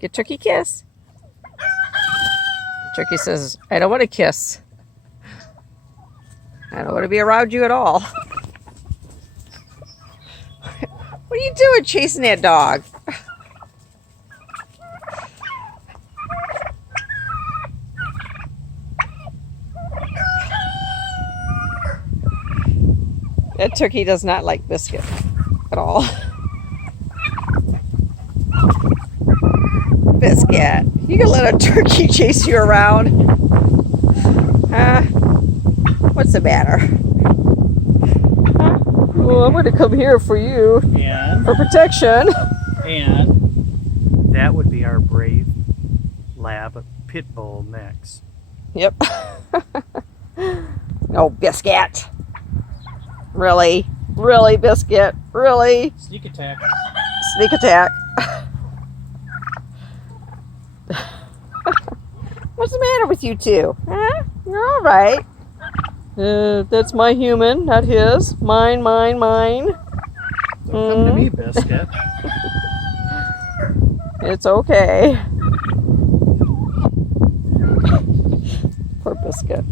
Get Turkey a kiss. Turkey says, I don't want to kiss. I don't want to be around you at all. What are you doing chasing that dog? That turkey does not like Biscuit at all. Biscuit, you can let a turkey chase you around? What's the matter? Well, I'm going to come here for you. And for protection. And that would be our brave lab Pitbull mix. Yep. No, Biscuit. Really? Really, Biscuit? Really? Sneak attack. Sneak attack. What's the matter with you two? Huh? You're all right. That's my human, not his. Mine, mine, mine. Don't come to me, Biscuit. It's okay. Poor Biscuit.